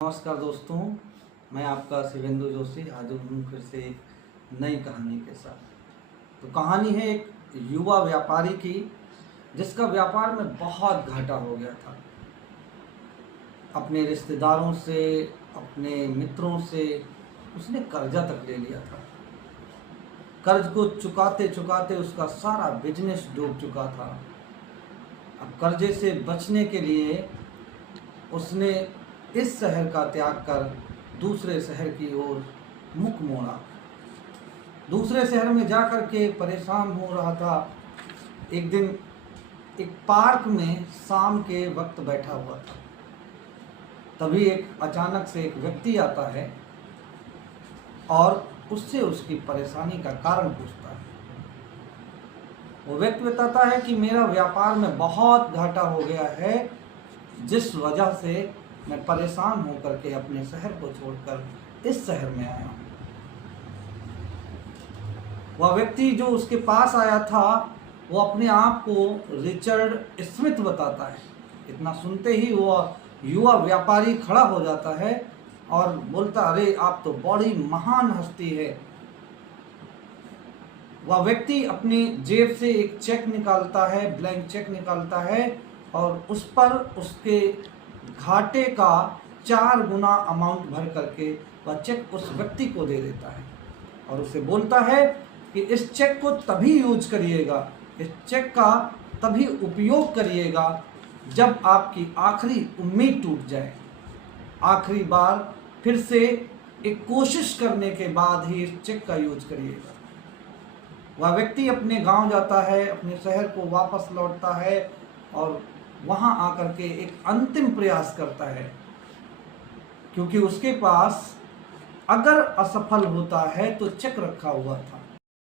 नमस्कार दोस्तों, मैं आपका शिवेंदु जोशी हाजिर हूँ फिर से एक नई कहानी के साथ। तो कहानी है एक युवा व्यापारी की, जिसका व्यापार में बहुत घाटा हो गया था। अपने रिश्तेदारों से, अपने मित्रों से उसने कर्जा तक ले लिया था। कर्ज को चुकाते चुकाते उसका सारा बिजनेस डूब चुका था। अब कर्जे से बचने के लिए उसने इस शहर का त्याग कर दूसरे शहर की ओर मुख मोड़ा। दूसरे शहर में जाकर के परेशान हो रहा था। एक दिन एक पार्क में शाम के वक्त बैठा हुआ था। तभी एक अचानक से एक व्यक्ति आता है और उससे उसकी परेशानी का कारण पूछता है। वो व्यक्ति बताता है कि मेरा व्यापार में बहुत घाटा हो गया है, जिस वजह से मैं परेशान होकर के अपने शहर को छोड़कर इस शहर में आया हूँ। वह व्यक्ति जो उसके पास आया था वो अपने आप को रिचर्ड स्मिथ बताता है। इतना सुनते ही वह युवा व्यापारी खड़ा हो जाता है और बोलता, अरे आप तो बड़ी महान हस्ती है। वह व्यक्ति अपनी जेब से एक चेक निकालता है, ब्लैंक चेक निकालता है और उस पर उसके घाटे का 4 गुना अमाउंट भर करके वह चेक उस व्यक्ति को दे देता है और उसे बोलता है कि इस चेक को तभी यूज करिएगा, इस चेक का तभी उपयोग करिएगा जब आपकी आखिरी उम्मीद टूट जाए। आखिरी बार फिर से एक कोशिश करने के बाद ही इस चेक का यूज करिएगा। वह व्यक्ति अपने गांव जाता है, अपने शहर को वापस लौटता है और वहां आकर के एक अंतिम प्रयास करता है, क्योंकि उसके पास अगर असफल होता है तो चेक रखा हुआ था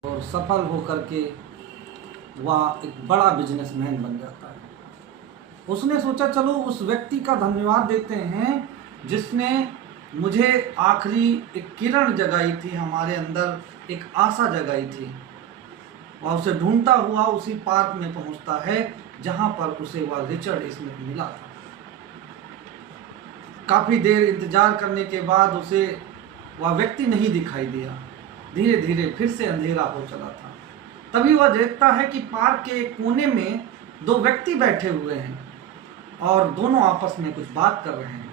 और सफल होकर के वह एक बड़ा बिजनेसमैन बन जाता है। उसने सोचा चलो उस व्यक्ति का धन्यवाद देते हैं जिसने मुझे आखिरी एक किरण जगाई थी, हमारे अंदर एक आशा जगाई थी। वह उसे ढूंढता हुआ उसी पार्क में पहुंचता है जहां पर उसे वह रिचर्ड स्मिथ मिला था। काफी देर इंतजार करने के बाद उसे वह व्यक्ति नहीं दिखाई दिया। धीरे धीरे फिर से अंधेरा हो चला था। तभी वह देखता है कि पार्क के एक कोने में 2 व्यक्ति बैठे हुए हैं और दोनों आपस में कुछ बात कर रहे हैं।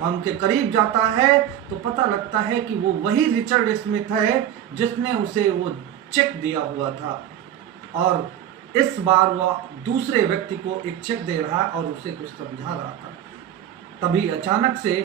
वह उनके करीब जाता है तो पता लगता है कि वो वही रिचर्ड स्मिथ है जिसने उसे वो चेक दिया हुआ था और इस बार वह दूसरे व्यक्ति को एक चेक दे रहा और उसे कुछ समझा रहा था। तभी अचानक से